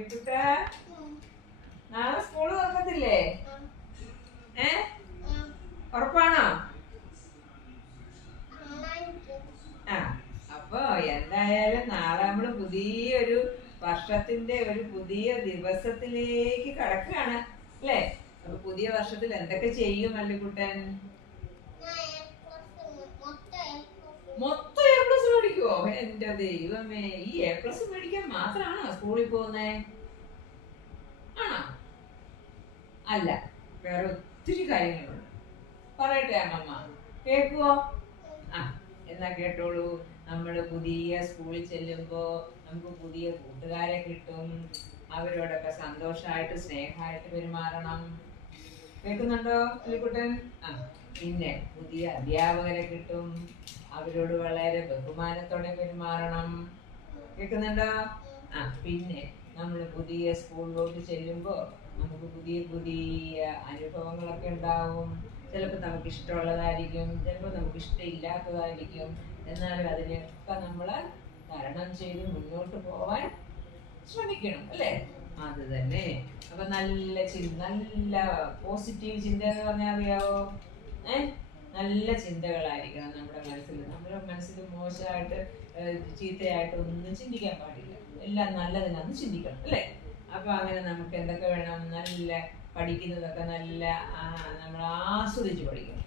അല്ലിക്കുട്ട നാളെ സ്കൂള് തുറക്കത്തില്ലേ? ഉറപ്പാണോ? ആ അപ്പൊ എന്തായാലും നാളെ നമ്മള് പുതിയൊരു വർഷത്തിന്റെ ഒരു പുതിയ ദിവസത്തിലേക്ക് കടക്കുകയാണ് അല്ലേ? അപ്പൊ പുതിയ വർഷത്തിൽ എന്തൊക്കെ ചെയ്യും അല്ലിക്കുട്ടൻ? മൊത്തം എ പ്ലസ് മേടിക്കുവോ? എന്റെ ദൈവമേ, ഈ എ പ്ലസ് മേടിക്കാൻ മാത്രമാണോ സ്കൂളിൽ പോകുന്നേ? ആണോ? അല്ല, വേറെ ഒത്തിരി കാര്യങ്ങളുണ്ട്. പറയട്ടെ അമ്മമ്മ, കേക്കുവോ? ആ എന്നാ കേട്ടോളൂ. നമ്മള് പുതിയ സ്കൂളിൽ ചെല്ലുമ്പോ നമുക്ക് പുതിയ കൂട്ടുകാരെ കിട്ടും. അവരോടൊക്കെ സന്തോഷമായിട്ട് സ്നേഹമായിട്ട് പെരുമാറണം. കേൾക്കുന്നുണ്ടോ അല്ലിക്കുട്ടൻ? ആ പിന്നെ പുതിയ അധ്യാപകരെ കിട്ടും. അവരോട് വളരെ ബഹുമാനത്തോടെ പെരുമാറണം. കേൾക്കുന്നുണ്ടോ? ആ പിന്നെ നമ്മൾ പുതിയ സ്കൂളിലോട്ട് ചെല്ലുമ്പോ നമുക്ക് പുതിയ പുതിയ അനുഭവങ്ങളൊക്കെ ഉണ്ടാവും. ചിലപ്പോൾ നമുക്ക് ഇഷ്ടമുള്ളതായിരിക്കും, ചിലപ്പോൾ നമുക്ക് ഇഷ്ടമില്ലാത്തതായിരിക്കും. എന്നാലും അതിനെയൊക്കെ നമ്മൾ തരണം ചെയ്ത് മുന്നോട്ട് പോവാൻ ശ്രമിക്കണം അല്ലേ? അത് തന്നെ. അപ്പൊ നല്ല പോസിറ്റീവ് ചിന്ത എന്ന് പറഞ്ഞാൽ അറിയാവോ? നല്ല ചിന്തകളായിരിക്കണം നമ്മുടെ മനസ്സിൽ. നമ്മുടെ മനസ്സിൽ മോശമായിട്ട് ചീത്തയായിട്ട് ഒന്നും ചിന്തിക്കാൻ പാടില്ല. എല്ലാം നല്ലതിനൊന്ന് ചിന്തിക്കണം അല്ലേ? അപ്പൊ അങ്ങനെ നമുക്ക് എന്തൊക്കെ വേണം? നല്ല പഠിക്കുന്നതൊക്കെ നല്ല നമ്മൾ ആസ്വദിച്ച് പഠിക്കണം.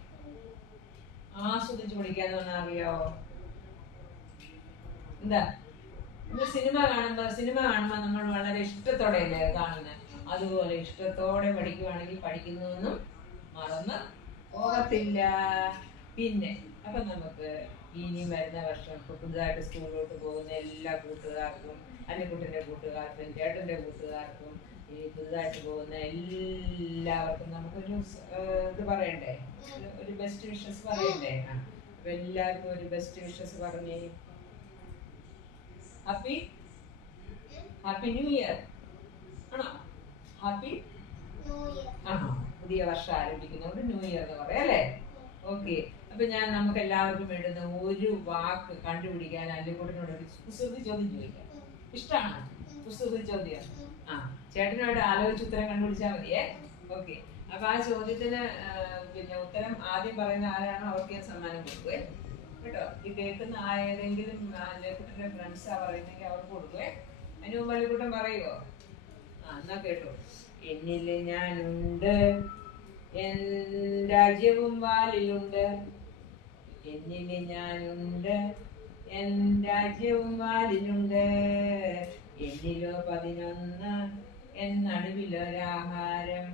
ആസ്വദിച്ച് പഠിക്കാന്ന് പറഞ്ഞാൽ അറിയാവോ? എന്താ? സിനിമ കാണുമ്പോ നമ്മൾ വളരെ ഇഷ്ടത്തോടെയല്ലേ കാണുന്നത്? അതുപോലെ ഇഷ്ടത്തോടെ പഠിക്കുവാണെങ്കിൽ പഠിക്കുന്നതൊന്നും മറന്ന് പോകത്തില്ല. പിന്നെ അപ്പൊ നമുക്ക് ഇനി വരുന്ന വർഷം ഇപ്പൊ പുതുതായിട്ട് സ്കൂളിലോട്ട് പോകുന്ന എല്ലാ കൂട്ടുകാർക്കും, അല്ലിക്കുട്ടന്റെ കൂട്ടുകാർക്കും, ചേട്ടന്റെ കൂട്ടുകാർക്കും, ഈ പുതുതായിട്ട് പോകുന്ന എല്ലാവർക്കും നമുക്കൊരു ഇത് പറയണ്ടേ? ഒരു ബെസ്റ്റ് വിഷസ് പറയണ്ടേ? അപ്പൊ എല്ലാവർക്കും ഒരു ബെസ്റ്റ് വിഷസ് പറഞ്ഞേ. ഹാപ്പി ന്യൂ ഇയർ ആണോ? ഹാപ്പി പുതിയ വർഷം ആരംഭിക്കുന്നതുകൊണ്ട് ന്യൂ ഇയർ എന്ന് പറയാം അല്ലേ? ഓക്കെ. അപ്പൊ ഞാൻ നമുക്ക് എല്ലാവർക്കും വേണ്ടുന്ന ഒരു വാക്ക് കണ്ടുപിടിക്കാൻ അല്ലിക്കുട്ടനോട് ഒരു കുസൃതി ചോദ്യം ചോദിക്കാം. ഇഷ്ടമാണ് കുസൃതി ചോദ്യം? ചേട്ടനോട് ആലോചിച്ച് ഉത്തരം കണ്ടുപിടിച്ചാൽ മതിയേ. ഓക്കെ. അപ്പൊ ആ ചോദ്യത്തിന് പിന്നെ ഉത്തരം ആദ്യം പറയുന്ന ആരാണോ അവർക്ക് ഞാൻ സമ്മാനം കൊടുക്കുവേ കേട്ടോ. ഈ കേൾക്കുന്ന ഏതെങ്കിലും അല്ലിക്കുട്ടന്റെ ഫ്രണ്ട്സാ പറയുന്നെങ്കിൽ അവർക്ക് കൊടുക്കുവേ. അതിന് മുമ്പ് അല്ലിക്കുട്ടൻ പറയുവോ? എന്നാ കേട്ടോ. എന്നില് ഞാനുണ്ട്, എൻ രാജ്യവും വാലിലുണ്ട്. എന്നില് ഞാനുണ്ട്, എൻ രാജ്യവും വാലിലുണ്ട്. എന്നിലോ 11, എൻ നടുവിലൊരാഹാരം.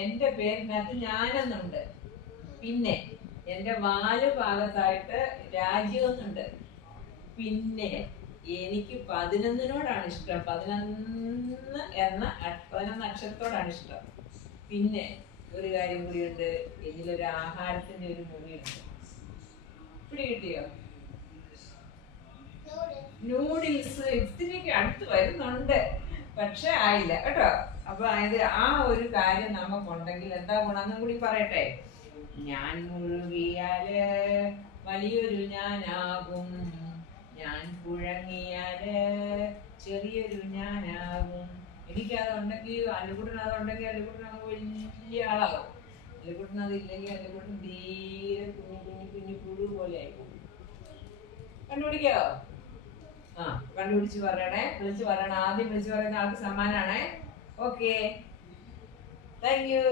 എന്റെ പേരിനകത്ത് ഞാനെന്നുണ്ട്. പിന്നെ എന്റെ വാല് ഭാഗത്തായിട്ട് രാജ്യമെന്നുണ്ട്. പിന്നെ എനിക്ക് 11നോടാണ് ഇഷ്ടം. 11 അക്ഷരത്തോടാണ് ഇഷ്ടം. പിന്നെ ഒരു കാര്യം കൂടിയുണ്ട്, ഇതിലൊരു ആഹാരത്തിന്റെ ഒരു മുറിയുണ്ട്. പിടി കിട്ടിയോ? നൂഡിൽസ് ഇത്തിരിക്ക് അടുത്ത് വരുന്നുണ്ട്, പക്ഷെ ആയില്ല കേട്ടോ. അപ്പൊ ആ ഒരു കാര്യം നമുക്കുണ്ടെങ്കിൽ എന്താ ഗുണമെന്നും കൂടി പറയട്ടെ. ഞാൻ മുഴുകിയാല് വലിയൊരു ഞാനാകും, ഞാൻ കുഴങ്ങിയാല് ചെറിയൊരു ഞാനാകും. എനിക്കതുണ്ടെങ്കിൽ അല്ലിക്കുട്ടൻ അതുണ്ടെങ്കിൽ അല്ലിക്കുട്ടൻ വലിയ ആളാകും. അല്ലിക്കുട്ടൻ അതില്ലെങ്കിൽ അല്ലിക്കുട്ടൻ തീരെ കുഞ്ഞു പുഴു പോലെ ആയിരിക്കും. കണ്ടുപിടിക്കോ? കണ്ടുപിടിച്ച് പറയണേ. വിളിച്ചു പറയണേ. ആദ്യം വിളിച്ചു പറയുന്ന ആൾക്ക് സമ്മാനാണേ. Okay, thank you.